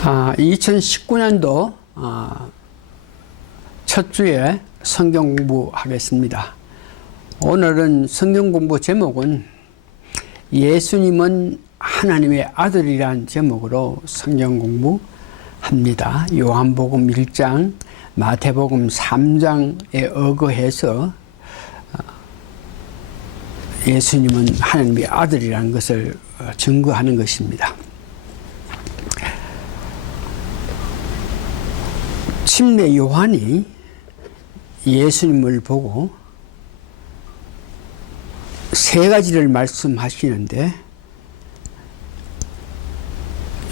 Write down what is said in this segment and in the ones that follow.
2019년도 첫 주에 성경 공부하겠습니다. 오늘은 성경 공부 제목은 예수님은 하나님의 아들이란 제목으로 성경 공부합니다. 요한복음 1장, 마태복음 3장에 의거해서 예수님은 하나님의 아들이라는 것을 증거하는 것입니다. 침례 요한이 예수님을 보고 세 가지를 말씀하시는데,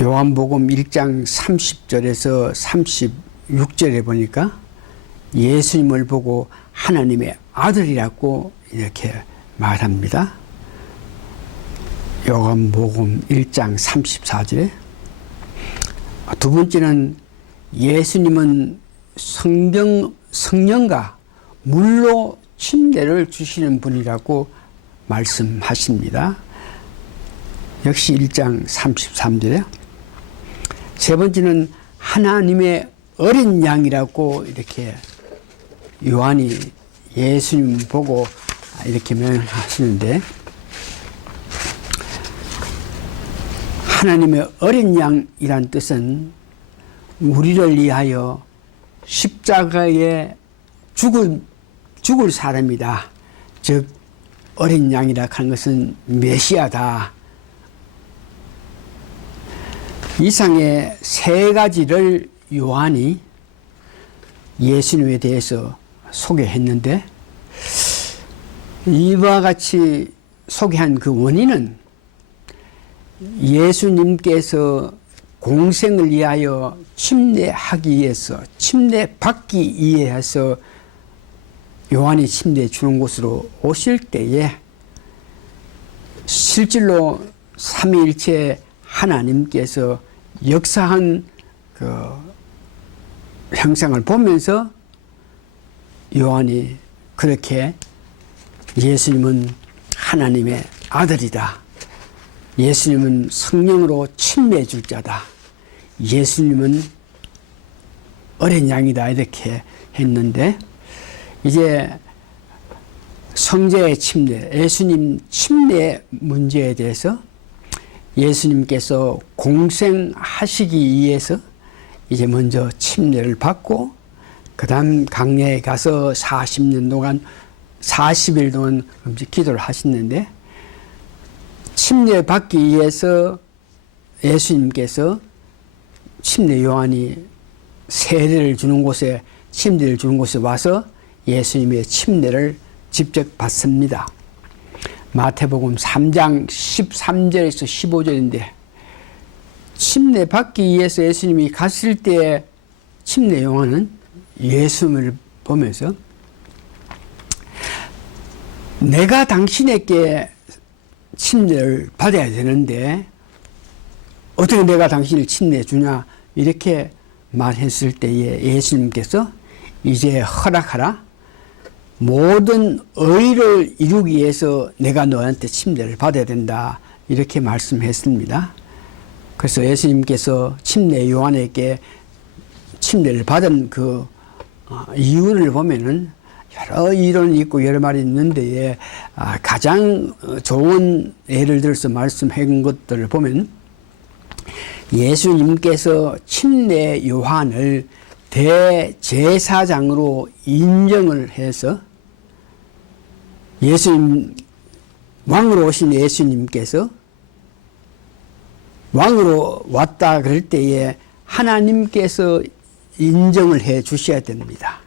요한복음 1장 30절에서 36절에 보니까 예수님을 보고 하나님의 아들이라고 이렇게 말합니다. 요한복음 1장 34절에 두 번째는 예수님은 성령과 물로 침례를 주시는 분이라고 말씀하십니다. 역시 1장 33절에 세 번째는 하나님의 어린 양이라고 이렇게 요한이 예수님 보고 이렇게 명하시는데, 하나님의 어린 양이란 뜻은 우리를 위하여 십자가에 죽을 사람이다. 즉 어린 양이라 하는 것은 메시아다. 이상의 세 가지를 요한이 예수님에 대해서 소개했는데, 이와 같이 소개한 그 원인은 예수님께서 공생을 위하여 침례하기 위해서, 침례받기 위해서 요한이 침례 주는 곳으로 오실 때에 실질로 삼위일체 하나님께서 역사한 그 형상을 보면서 요한이 그렇게 예수님은 하나님의 아들이다. 예수님은 성령으로 침례해 줄 자다. 예수님은 어린 양이다. 이렇게 했는데, 이제 성제의 침례, 예수님 침례 문제에 대해서 예수님께서 공생하시기 위해서 이제 먼저 침례를 받고, 그 다음 강야에 가서 40일 동안 기도를 하셨는데, 침례 받기 위해서 예수님께서 침례 요한이 세례를 주는 곳에, 침례를 주는 곳에 와서 예수님의 침례를 직접 받습니다. 마태복음 3장 13절에서 15절인데, 침례 받기 위해서 예수님이 갔을 때 침례 요한은 예수님을 보면서 내가 당신에게 침례를 받아야 되는데 어떻게 내가 당신을 침례해 주냐, 이렇게 말했을 때에 예수님께서 이제 허락하라. 모든 의를 이루기 위해서 내가 너한테 침례를 받아야 된다. 이렇게 말씀했습니다. 그래서 예수님께서 침례 요한에게 침례를 받은 그 이유를 보면은 여러 이론이 있고 여러 말이 있는데, 가장 좋은 예를 들어서 말씀한 것들을 보면, 예수님께서 침례 요한을 대제사장으로 인정을 해서, 예수님, 왕으로 오신 예수님께서 왕으로 왔다 그럴 때에 하나님께서 인정을 해 주셔야 됩니다.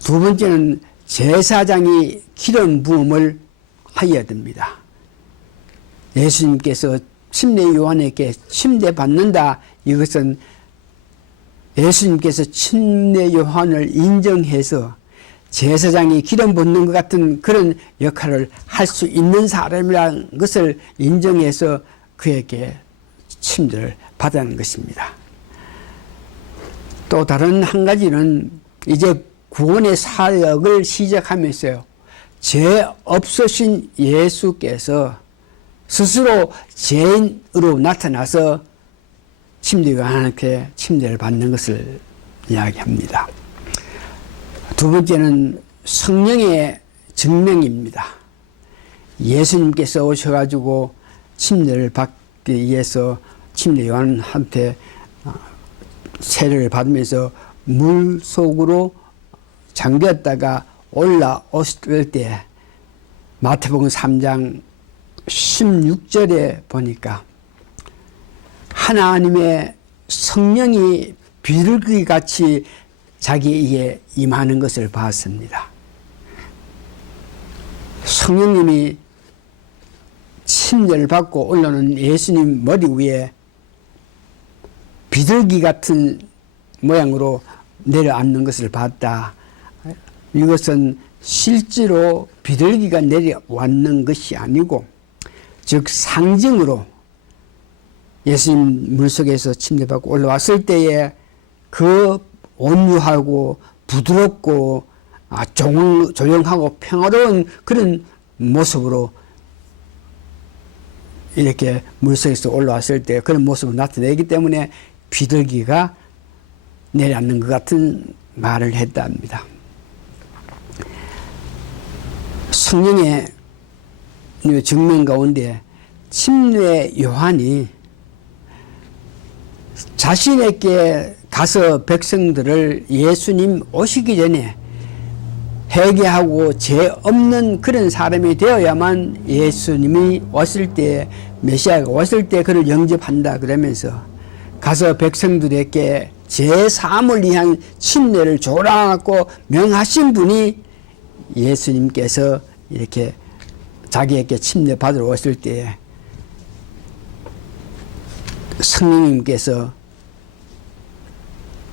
두 번째는 제사장이 기름 부음을 하여야 됩니다. 예수님께서 침례 요한에게 침례 받는다. 이것은 예수님께서 침례 요한을 인정해서 제사장이 기름 붓는 것 같은 그런 역할을 할 수 있는 사람이라는 것을 인정해서 그에게 침례를 받는 것입니다. 또 다른 한 가지는 이제 구원의 사역을 시작하면서요, 죄 없으신 예수께서 스스로 죄인으로 나타나서 침례 요한한테 침례를 받는 것을 이야기합니다. 두 번째는 성령의 증명입니다. 예수님께서 오셔가지고 침례를 받기 위해서 침례 요한한테 세례를 받으면서 물 속으로 잠겼다가 올라왔을 때 마태복음 3장 16절에 보니까 하나님의 성령이 비둘기같이 자기에게 임하는 것을 봤습니다. 성령님이 침례를 받고 올라오는 예수님 머리 위에 비둘기 같은 모양으로 내려앉는 것을 봤다. 이것은 실제로 비둘기가 내려왔는 것이 아니고 즉 상징으로 예수님 물속에서 침례받고 올라왔을 때에 그 온유하고 부드럽고 조용하고 평화로운 그런 모습으로 이렇게 물속에서 올라왔을 때 그런 모습을 나타내기 때문에 비둘기가 내려앉는 것 같은 말을 했답니다. 성령의 증명 가운데 침례 요한이 자신에게 가서 백성들을 예수님 오시기 전에 회개하고 죄 없는 그런 사람이 되어야만 예수님이 왔을 때 메시아가 왔을 때 그를 영접한다 그러면서 가서 백성들에게 죄 사함을 위한 침례를 조라고 명하신 분이 예수님께서 이렇게 자기에게 침례 받으러 왔을 때 성령님께서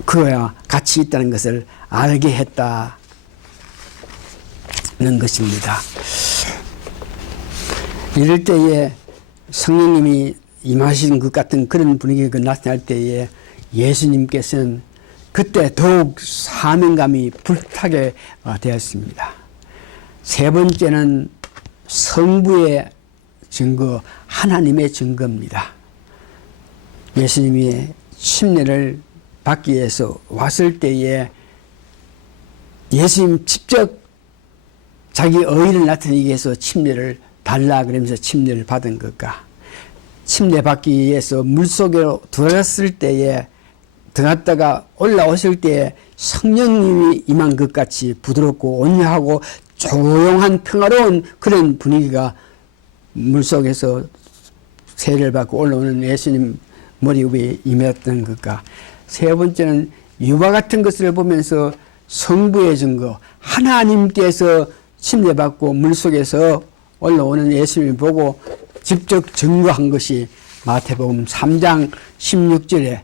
그와 같이 있다는 것을 알게 했다는 것입니다. 이럴 때에 성령님이 임하신 것 같은 그런 분위기가 나타날 때에 예수님께서는 그때 더욱 사명감이 불타게 되었습니다. 세 번째는 성부의 증거, 하나님의 증거입니다. 예수님이 침례를 받기 위해서 왔을 때에 예수님 직접 자기 의의를 나타내기 위해서 침례를 달라 그러면서 침례를 받은 것과 침례 받기 위해서 물속으로 들어갔을 때에 들어갔다가 올라오실 때에 성령님이 임한 것 같이 부드럽고 온유하고 조용한 평화로운 그런 분위기가 물속에서 세례를 받고 올라오는 예수님 머리 위에 임했던 것과 세 번째는 유화 같은 것을 보면서 성부의 증거, 하나님께서 침례받고 물속에서 올라오는 예수님을 보고 직접 증거한 것이 마태복음 3장 16절에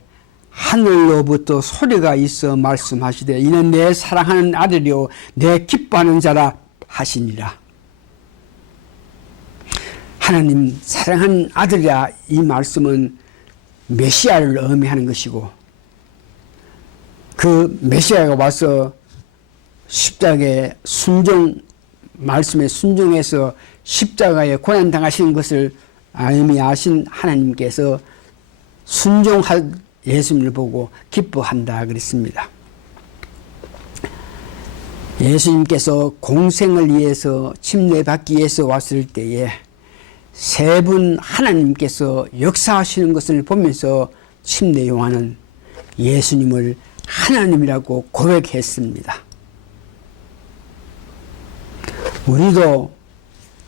하늘로부터 소리가 있어 말씀하시되 이는 내 사랑하는 아들이요 내 기뻐하는 자라 하시니라. 하나님 사랑하는 아들이라 이 말씀은 메시아를 의미하는 것이고 그 메시아가 와서 십자가의 말씀에 순종해서 십자가에 고난당하신 것을 의미하신 하나님께서 순종할 예수님을 보고 기뻐한다 그랬습니다. 예수님께서 공생을 위해서 침례받기 위해서 왔을 때에 세 분 하나님께서 역사하시는 것을 보면서 침례 요한은 예수님을 하나님이라고 고백했습니다. 우리도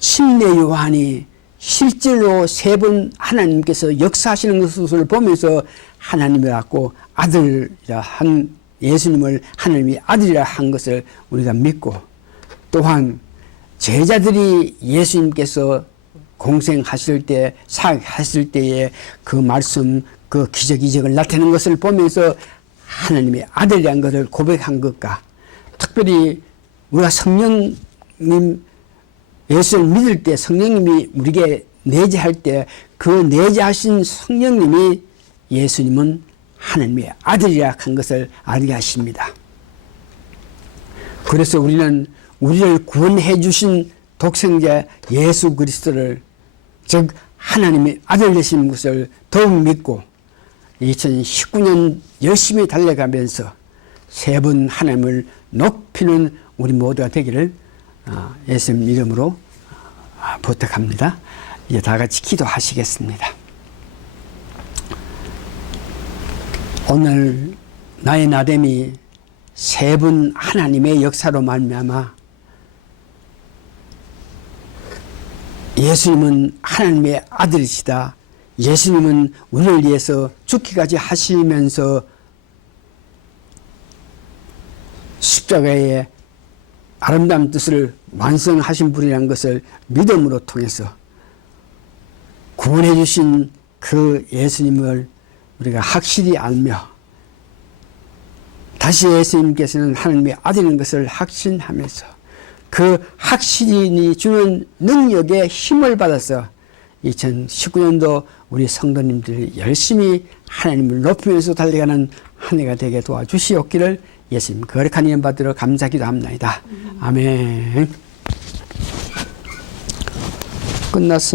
침례 요한이 실제로 세 번 하나님께서 역사하시는 것을 보면서 하나님이라고 아들이라 한 예수님을 하나님이 아들이라 한 것을 우리가 믿고 또한 제자들이 예수님께서 공생하실 때 사역하실 때에 그 말씀 그 기적 이적을 나타내는 것을 보면서 하나님의 아들이라는 것을 고백한 것과 특별히 우리가 성령님 예수를 믿을 때 성령님이 우리에게 내재할 때 그 내재하신 성령님이 예수님은 하나님의 아들이라 한 것을 알게 하십니다. 그래서 우리는 우리를 구원해 주신 독생자 예수 그리스도를 즉 하나님의 아들 되신 것을 더욱 믿고 2019년 열심히 달려가면서 세 번 하나님을 높이는 우리 모두가 되기를 예수님 이름으로 부탁합니다. 이제 다 같이 기도하시겠습니다. 오늘 나의 나됨이 세 분 하나님의 역사로 말미암아 예수님은 하나님의 아들이시다. 예수님은 우리를 위해서 죽기까지 하시면서 십자가의 아름다운 뜻을 완성하신 분이라는 것을 믿음으로 통해서 구원해 주신 그 예수님을 우리가 확실히 알며 다시 예수님께서는 하나님의 아들인 것을 확신하면서 그 확신이 주는 능력에 힘을 받아서 2019년도 우리 성도님들이 열심히 하나님을 높이면서 달려가는 한 해가 되게 도와주시옵기를 예수님 거룩한 이름 받들어 감사기도 합나이다. 아멘. 끝났습니다.